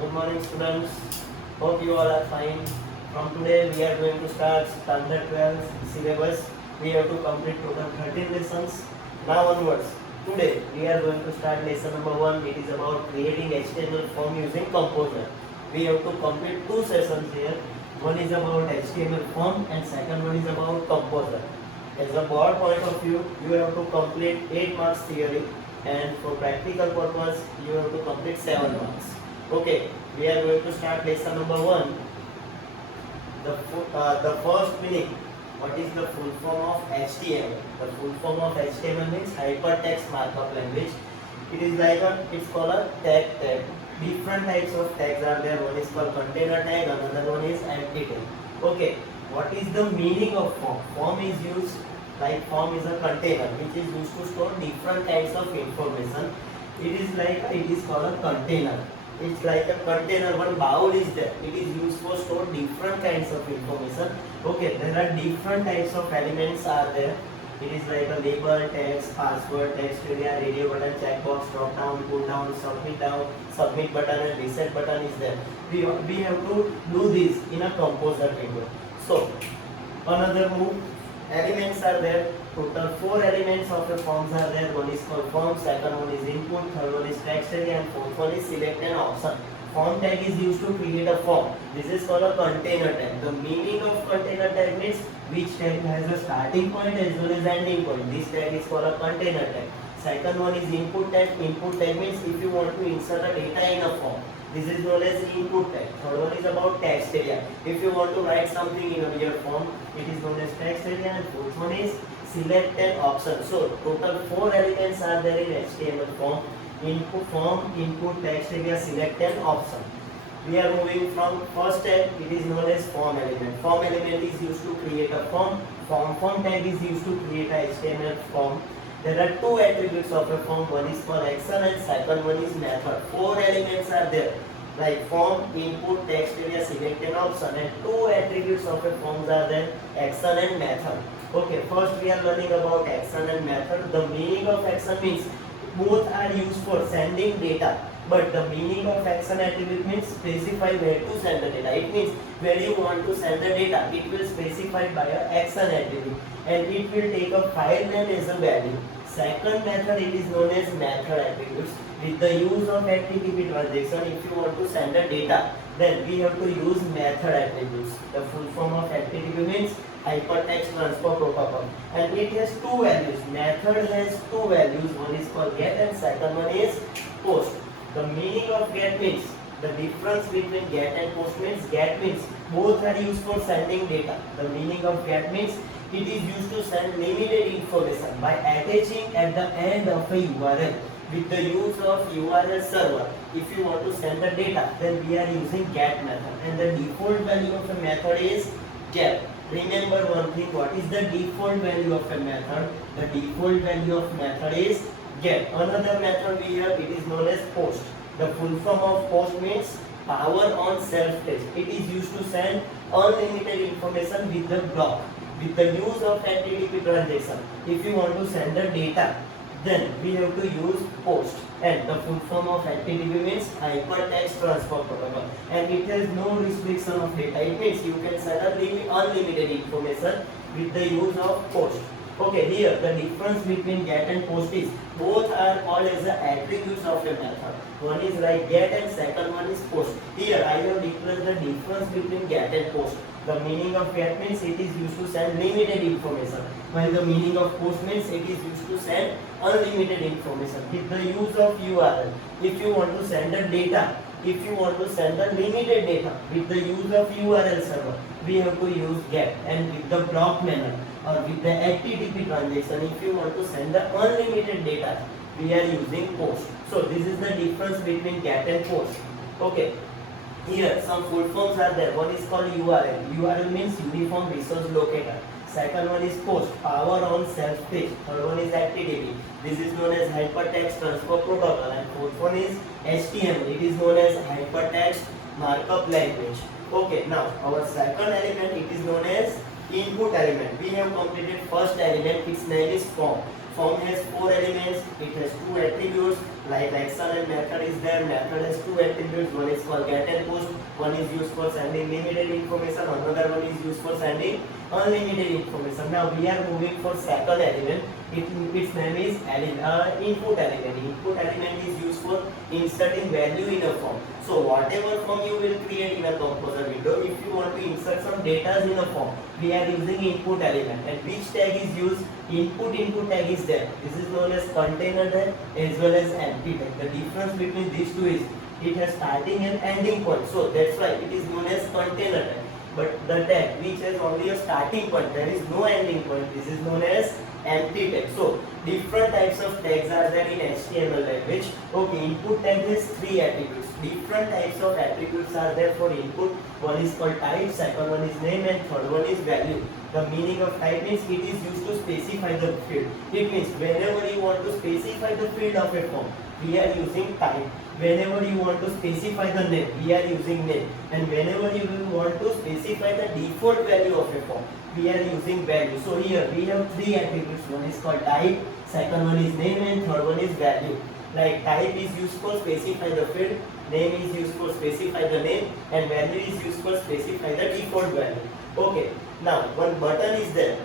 Good morning, students. Hope you all are fine. From today, we are going to start standard 12 syllabus. We have to complete total 13 lessons. Now onwards, today we are going to start lesson number 1. It is about creating HTML form using Kompozer. We have to complete two sessions here. One is about HTML form and second one is about Kompozer. As a broad point of view, you have to complete 8 marks theory, and for practical purpose, you have to complete 7 marks. Okay, we are going to start lesson number 1. The first meaning. What is the full form of HTML? The full form of HTML means hypertext markup language. It is like it's called a tag. Different types of tags are there. One is called container tag, another one is empty tag. Okay, what is the meaning of form? Form is used, like form is a container which is used to store different kinds of information. It is called a container. It's like a container. One bowl is there. It is used for store different kinds of information. Okay, there are different types of elements are there. It is like a label, text, password, text area, radio button, checkbox, drop down, pull down, submit button and reset button is there. We have to do this in a Kompozer window. So another move, elements are there. Total 4 elements of the forms are there. One is called form, second one is input, third one is text area and fourth one is select an option. Form tag is used to create a form. This is called a container tag. The meaning of container tag means which tag has a starting point as well as ending point. This tag is called a container tag. Second one is input tag. Input tag means if you want to insert a data in a form. This is known as input tag. Third one is about text area. If you want to write something in your form, it is known as text area. And fourth one is select an option. So total 4 elements are there in HTML form. Input form, input, text area, select an option. We are moving from first tag. It is known as form element. Form element is used to create a form. Form tag is used to create a HTML form. There are 2 attributes of a form. One is called action and second one is method. 4 elements are there, like form, input, text area, select an option, and 2 attributes of a form are there, action and method. Okay, first we are learning about action and method. The meaning of action means both are used for sending data, but the meaning of action attribute means specify where to send the data. It means where you want to send the data, it will specify by a action attribute and it will take a file name as a value. Second method, it is known as method attributes. With the use of HTTP transaction, if you want to send the data, then we have to use method attributes. The full form of HTTP means hypertext transfer protocol, and it has 2 values. Method has 2 values. One is called get and second one is post. The meaning of get means the difference between get and post means get means both are used for sending data. The meaning of get means it is used to send limited information by attaching at the end of a URL. With the use of URL server, if you want to send the data, then we are using get method, and the default value of a method is get. Remember one thing, what is the default value of a method? The default value of method is get. Another method we have, it is known as post. The full form of post means power on self-test. It is used to send unlimited information with the block. With the use of HTTP transaction, if you want to send the data, then we have to use post, and the full form of HTTP means hypertext transfer protocol, and it has no restriction of data. It means you can send unlimited information with the use of post. Okay, here the difference between get and post is both are called as the attributes of a method. One is like get and second one is post. Here I have declared the difference between get and post. The meaning of get means it is used to send limited information, while the meaning of post means it is used to send unlimited information. With the use of URL, if you want to send the data, if you want to send the limited data with the use of URL server, we have to use get, and with the block manner or with the HTTP transaction, if you want to send the unlimited data, we are using post. So this is the difference between get and post. Okay. Here some full forms are there. One is called URL. URL means Uniform Resource Locator. Second one is post, power on self-page. Third one is HTTP. This is known as Hypertext Transfer Protocol. And fourth one is HTML. It is known as Hypertext Markup Language. Okay, now our second element, it is known as input element. We have completed first element. Its name is form. Form has 4 elements. It has 2 attributes Like action and method is there. Method has two attributes. One is called get and post. One is used for sending limited information. Another one is used for sending unlimited information. Now we are moving for second element. Its name is input element. Input element is used for inserting value in a form. So whatever form you will create in a Kompozer window, if you want to insert some data in a form, we are using input element. And which tag is used? Input tag is there. This is known as container tag as well as empty tag. The difference between these two is it has starting and ending point. So that's why it is known as container tag. But the tag which has only a starting point, there is no ending point, this is known as empty tag. So different types of tags are there in HTML language. Okay, input tag has three attributes. Different types of attributes are there for input. One is called type, second one is name, and third one is value. The meaning of type means it is used to specify the field. It means whenever you want to specify the field of a form, we are using type. Whenever you want to specify the name, we are using name. And whenever you want to specify the default value of a form, we are using value. So here we have three attributes. One is called type, second one is name, and third one is value. Like type is used for specify the field, name is used for specify the name, and value is used for specify the default value. Okay, now one button is there.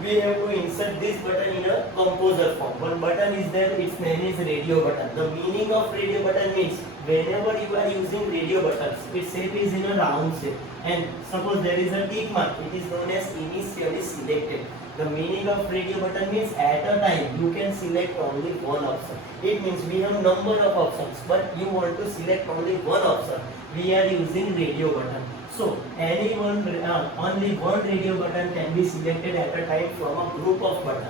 We have to insert this button in a Kompozer form. One button is there, its name is radio button. The meaning of radio button means whenever you are using radio buttons, its shape is in a round shape. And suppose there is a tick mark, it is known as initially selected. The meaning of radio button means at a time you can select only one option. It means we have number of options, but you want to select only one option. We are using radio button. So only one radio button can be selected at a time from a group of buttons.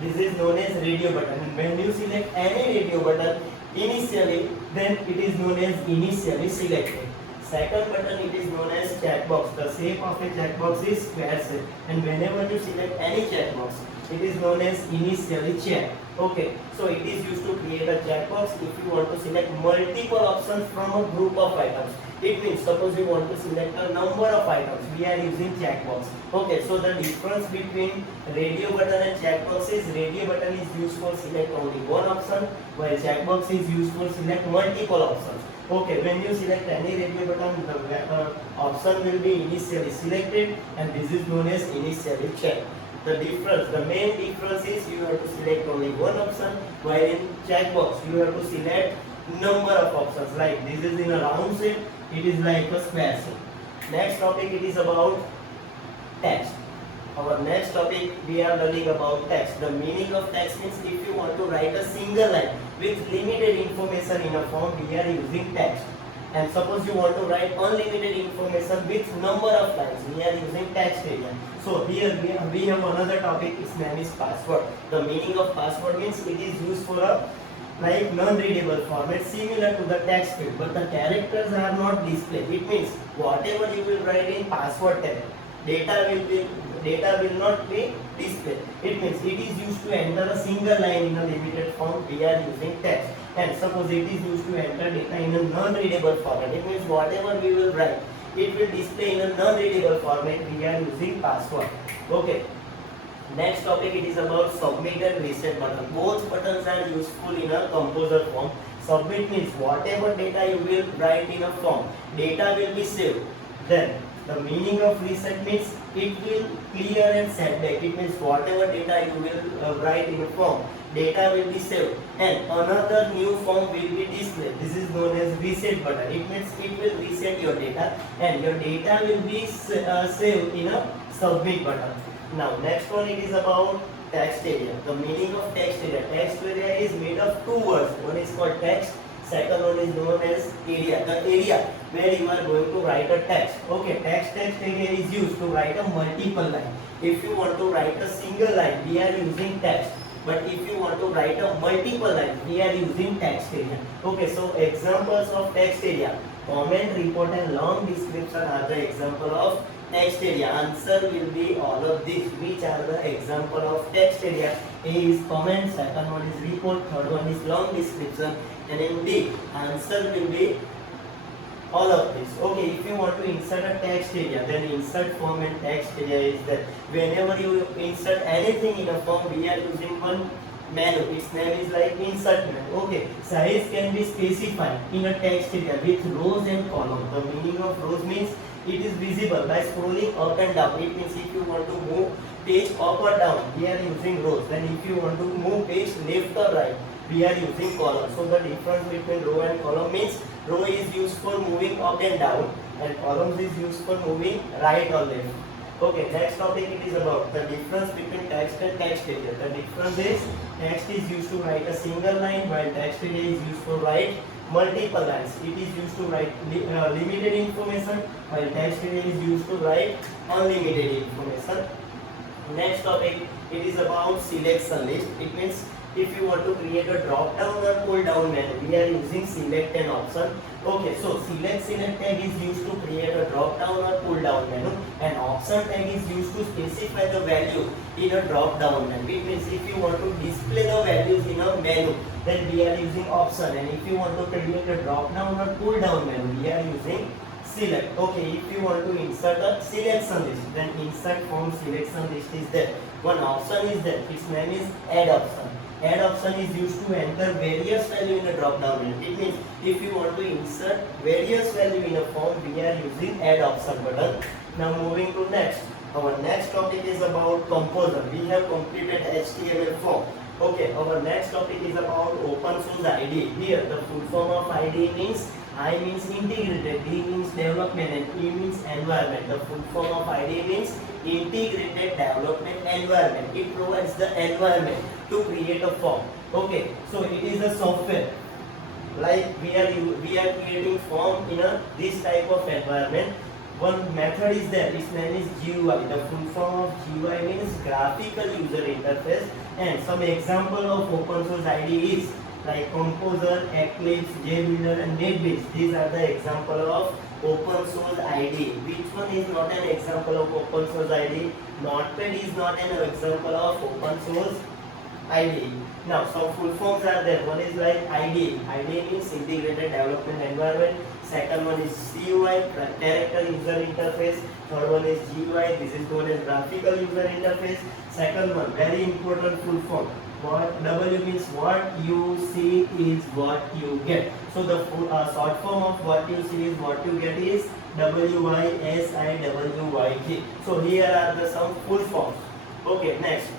This is known as radio button. And when you select any radio button initially, then it is known as initially selected. Second button, it is known as checkbox. The shape of a checkbox is square shape. And whenever you select any checkbox, it is known as initially checked. Okay, so it is used to create a checkbox if you want to select multiple options from a group of items. It means suppose you want to select a number of items, we are using checkbox. Okay, so the difference between radio button and checkbox is radio button is used for select only one option, while checkbox is used for select multiple options. Okay, when you select any radio button, the option will be initially selected, and this is known as initially checked. The main difference is you have to select only one option, while in checkbox you have to select number of options. Like this is in a round shape, it is like a square shape. Next topic, it is about text. Our next topic, we are learning about text. The meaning of text means if you want to write a single line with limited information in a form, we are using text. And suppose you want to write unlimited information with number of lines, we are using text area. So here we have another topic, its name is password. The meaning of password means it is used for a like non-readable format similar to the text field, but the characters are not displayed. It means whatever you will write in password tag, data will not be displayed. It means it is used to enter a single line in a limited form, we are using text. And suppose it is used to enter data in a non-readable format. It means whatever we will write, it will display in a non-readable format, we are using password. Okay. Next topic, it is about submit and reset button. Both buttons are useful in a Kompozer form. Submit means whatever data you will write in a form, data will be saved. Then the meaning of reset means it will clear and set back. It means whatever data you will write in a form, data will be saved and another new form will be displayed. This is known as reset button. It means it will reset your data and your data will be saved in a submit button. Now next one, it is about text area. The meaning of text area. Text area is made of two words. One is called text, second one is known as area. The area where you are going to write a text. Okay, text area is used to write a multiple line. If you want to write a single line, we are using text. But if you want to write a multiple line, we are using text area. Okay, so examples of text area. Comment, report and long description are the example of text area. Answer will be all of these. Which are the example of text area? A is comment, second one is report, third one is long description, and in D, answer will be all of this. Okay, if you want to insert a text area, then insert form and text area is there. Whenever you insert anything in a form, we are using one menu. Its name is like insert menu. Okay, size can be specified in a text area with rows and columns. The meaning of rows means it is visible by scrolling up and down. It means if you want to move page up or down, we are using rows. Then if you want to move page left or right, we are using columns. So the difference between row and column means row is used for moving up and down and columns is used for moving right or left. Okay, next topic it is about the difference between text and text area. The difference is text is used to write a single line while text area is used to write multiple lines. It is used to write limited information while text area is used to write unlimited information. Next topic it is about selection list. It means if you want to create a drop down or pull down menu, we are using select an option. Okay, so select tag is used to create a drop down or pull down menu, and option tag is used to specify the value in a drop down menu. It means if you want to display the values in a menu, then we are using option, and if you want to create a drop down or pull down menu, we are using select. Okay, if you want to insert a selection list, then insert from selection list is there. One option is there. Its name is add option. Add option is used to enter various value in a drop down menu. It means if you want to insert various value in a form, we are using add option button. Now moving to next. Our next topic is about Kompozer. We have completed HTML form. Okay, our next topic is about open source IDE. Here the full form of IDE means I means integrated, D means development, and E means environment. The full form of IDE means integrated development environment. It provides the environment to create a form. Okay, so it is a software. Like we are creating form in a this type of environment. One method is there. Its name is GUI. The full form of GUI means graphical user interface. And some example of open source IDE is like Kompozer, Eclipse, JBuilder and NetBeans. These are the example of open source IDE. Which one is not an example of open source IDE? Notepad is not an example of open source IDE. Now some full forms are there. One is like IDE. IDE means integrated development environment. Second one is CUI, character user interface. Third one is GUI. This is known as graphical user interface. Second one, very important full form. What W means what you see is what you get. So the short form of what you see is what you get is WYSIWYK. So here are the some full forms. Okay, next.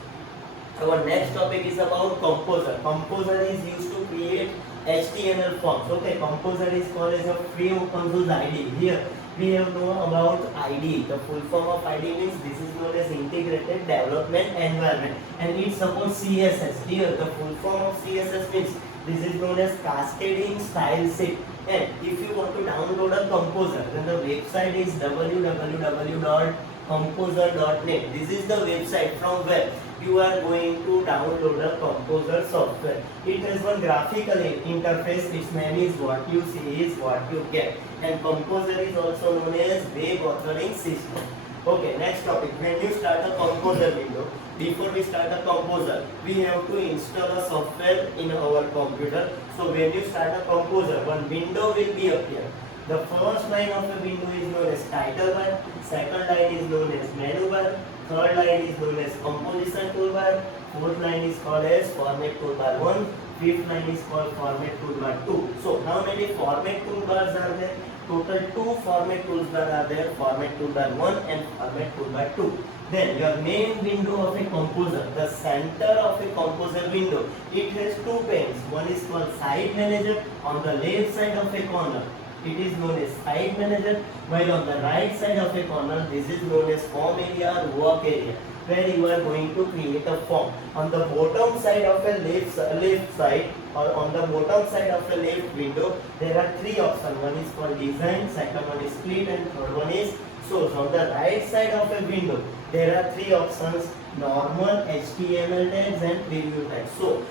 Our next topic is about Kompozer. Kompozer is used to create HTML forms. Okay, Kompozer is called as a free open source IDE. Here we have known about IDE. The full form of IDE means this is known as integrated development environment, and it supports CSS. Here the full form of CSS means this is known as cascading style sheet. And if you want to download a Kompozer, then the website is www.kompozer.net. This is the website from where you are going to download a Kompozer software. It has one graphical interface. Its name is what you see is what you get. And Kompozer is also known as web authoring system. Okay, next topic. When you start a Kompozer window, before we start a Kompozer, we have to install a software in our computer. So when you start a Kompozer, one window will be appear. The first line of a window is known as title bar. Second line is known as menu bar. Third line is known as composition toolbar. Fourth line is called as format toolbar 1. Fifth line is called format toolbar 2. So how many format toolbars are there? Total 2 format toolbars are there. Format toolbar 1 and format toolbar 2. Then your main window of a Kompozer, the center of a Kompozer window, it has 2 panes. One is called site manager on the left side of a corner. It is known as site manager, while on the right side of a corner, this is known as form area or work area, where you are going to create a form. On the bottom side of a left side, or on the bottom side of a left window, there are 3 options. One is called design, second one is split, and third one is source. On the right side of a window, there are 3 options: normal, HTML tags, and preview tags. So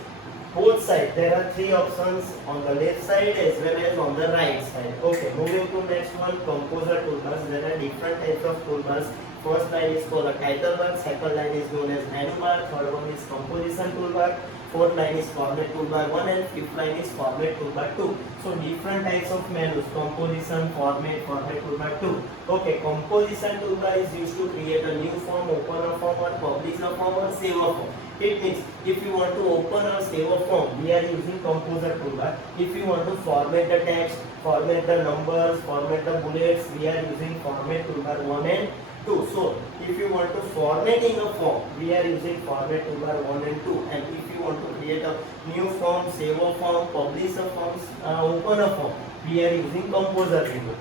both sides there are 3 options on the left side as well as on the right side. Okay, moving to next one, Kompozer toolbars. There are different types of toolbars. First line is called a title bar, second line is known as menu bar, third one is composition toolbar, fourth line is format toolbar 1, and fifth line is format toolbar 2. So different types of menus: composition, format toolbar 2. Okay, composition toolbar is used to create a new form, open a form, or publish a form, or save a form. It means if you want to open or save a form, we are using Kompozer toolbar. If you want to format the text, format the numbers, format the bullets, we are using format toolbar 1 and 2. So if you want to formatting a form, we are using format toolbar 1 and 2. And if you want to create a new form, save a form, publish a form, open a form, we are using Kompozer window.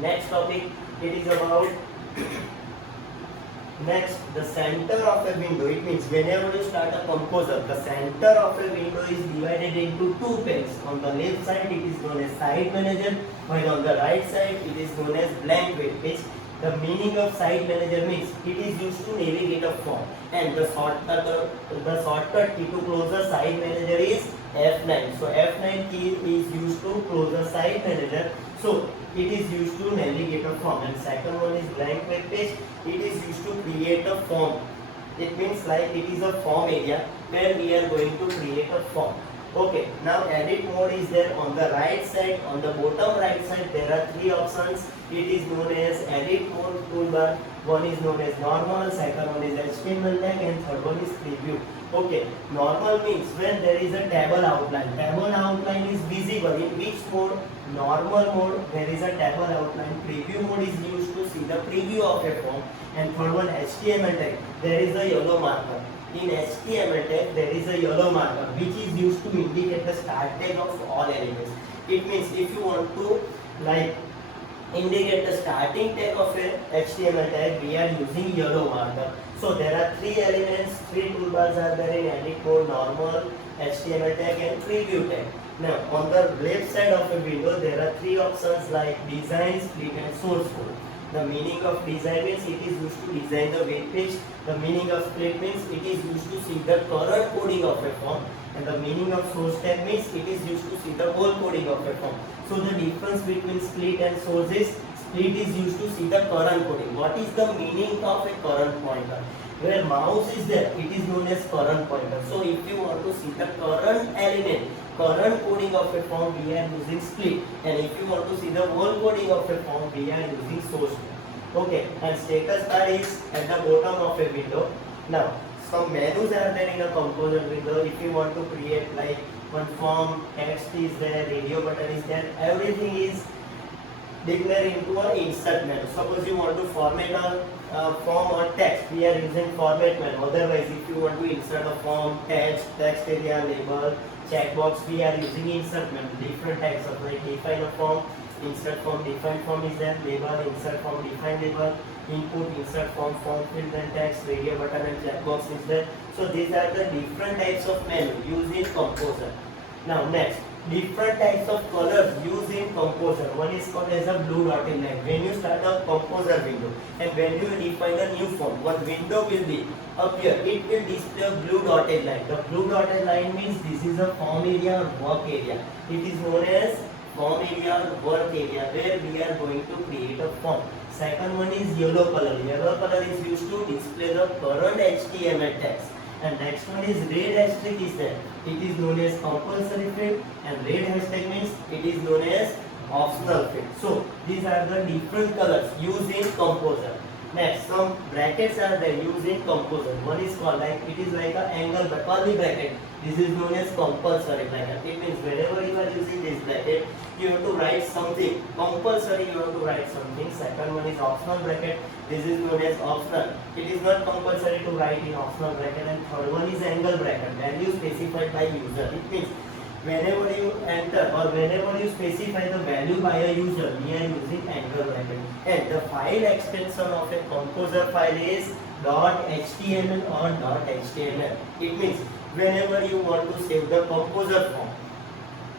Next topic, it is about next, the center of a window. It means whenever you start a Kompozer, the center of a window is divided into two panes. On the left side, it is known as side manager, while on the right side, it is known as blank web page. The meaning of side manager means it is used to navigate a form, and the shortcut key to close the side manager is F9. So F9 key is used to close the side manager. So it is used to navigate a form. And second one is blank web page. It is used to create a form. It means like it is a form area where we are going to create a form. Okay, now edit mode is there on the right side. On the bottom right side, there are three options. It is known as edit mode toolbar. One is known as normal, second one is HTML tag, and third one is preview. Okay, normal means when there is a table outline. Table outline is visible in which mode? Normal mode, there is a table outline. Preview mode is used to see the preview of a form. And third one, HTML tag, there is a yellow marker. In HTML tag, there is a yellow marker which is used to indicate the start tag of all elements. It means if you want to like indicate the starting tag of a HTML tag, we are using yellow marker. So there are three elements, three toolbars are there in edit mode: normal, HTML tag, and preview tag. Now on the left side of a window, there are three options like design, split, and source code. The meaning of design means it is used to design the web page. The meaning of split means it is used to see the current coding of a form. And the meaning of source tag means it is used to see the whole coding of a form. So the difference between split and source is split is used to see the current coding. What is the meaning of a current pointer? Where mouse is there, it is known as current pointer. So if you want to see the current element, current coding of a form, we are using split. And if you want to see the whole coding of a form, we are using source. Okay, and status bar is at the bottom of a window. Now, some menus are there in a Kompozer window. If you want to create like one form, text is there, radio button is there, everything is declared into an insert menu. Suppose you want to format a form or text, we are using format menu. Otherwise, if you want to insert a form, text area, label, checkbox, we are using insert menu. Different types of like define a form, insert form, define form is there, label, insert form, define label, input, insert form, form field and text, radio button and checkbox is there. So these are the different types of menu used in Kompozer. Now next, different types of colors used in Kompozer. One is called as a blue dotted line. When you start a Kompozer window and when you define a new form, one window will be appear. It will display a blue dotted line. The blue dotted line means this is a form area or work area. It is known as form area or work area where we are going to create a form. Second one is yellow color. Yellow color is used to display the current HTML text. And next one is red asterisk is there. It is known as compulsory field, and red hashtag means it is known as optional field. So these are the different colors used in Kompozer. Next, some brackets are there used in Kompozer. One is called like it is like an angle but curly bracket. This is known as compulsory bracket. It means whenever you are using this bracket, you have to write something. Compulsory, you have to write something. Second one is optional bracket. This is known as optional. It is not compulsory to write in optional bracket. And third one is angle bracket. Value specified by user. It means whenever you enter or whenever you specify the value by a user, we are using angle bracket. And the file extension of a Kompozer file is .html or .html. It means whenever you want to save the Kompozer form,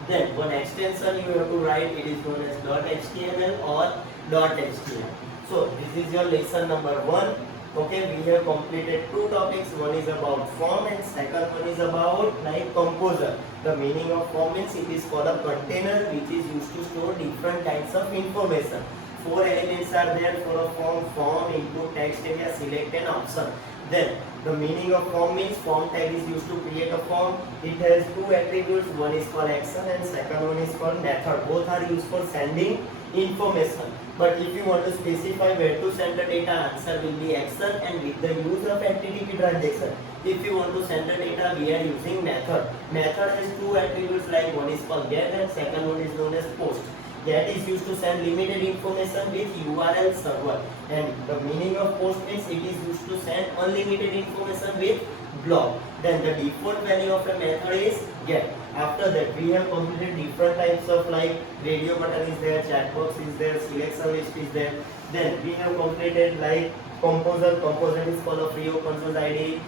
then one extension you have to write, it is known as .html or .html. So this is your lesson number 1. Okay, we have completed two topics. One is about form and second one is about like Kompozer. The meaning of form means it is called a container which is used to store different kinds of information. 4 elements are there for a form: form, input, text area, select and option. Then the meaning of form means form tag is used to create a form. It has two attributes. One is called action and second one is called method. Both are used for sending information. But if you want to specify where to send the data, answer will be action and with the use of HTTP transaction. If you want to send the data, we are using method. Method has two attributes, like one is called get and second one is known as post. Get is used to send limited information with URL server, and the meaning of post means it is used to send unlimited information with block. Then the default value of a method is get. After that, we have completed different types of, like radio button is there, chat box is there, selection list is there. Then we have completed like Kompozer. Kompozer is called a free open source IDE.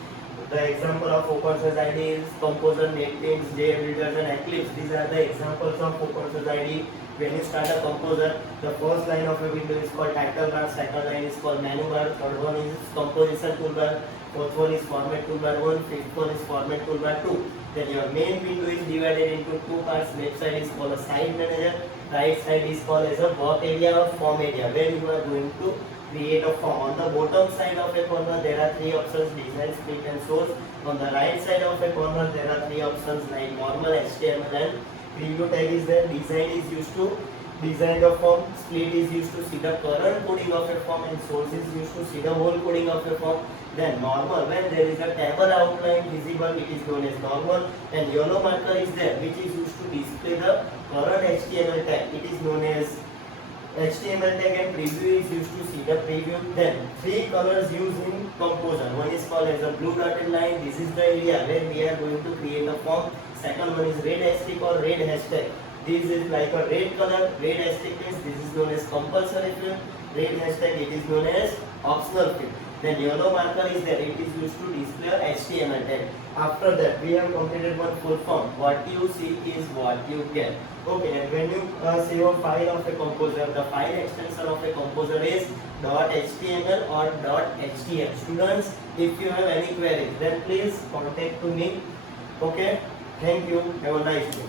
The example of open source IDE is Kompozer, NetBeans, JBuilders and Eclipse. These are the examples of open source IDE. When you start a Kompozer, the first line of a window is called title bar, second line is called menu bar, third one is composition toolbar, fourth one is format toolbar 1, fifth one is format toolbar 2. Then your main window is divided into two parts. Left side is called a site manager, right side is called as a work area or form area, where you are going to create a form. On the bottom side of a corner there are three options: design, split and source. On the right side of a corner there are three options like normal, HTML and preview tag is there. Design is used to design the form, split is used to see the current coding of a form, and source is used to see the whole coding of a form. Then normal, when there is a table outline visible, it is known as normal, and yellow marker is there which is used to display the current HTML tag, it is known as HTML tag, and preview is used to see the preview. Then three colors used in Kompozer. One is called as a blue dotted line, this is the area where we are going to create a form. Second one is red asterisk or red hashtag. This is like a red color. Red asterisk means this is known as compulsory field. Red hashtag, it is known as optional field. Then yellow marker is there, it is used to display a HTML tag. After that, we have completed one full form. What you see is what you get. Okay, and when you save a file of a Kompozer, the file extension of a Kompozer is .html or .htm. Students, if you have any queries, then please contact to me. Okay, thank you. Have a nice day.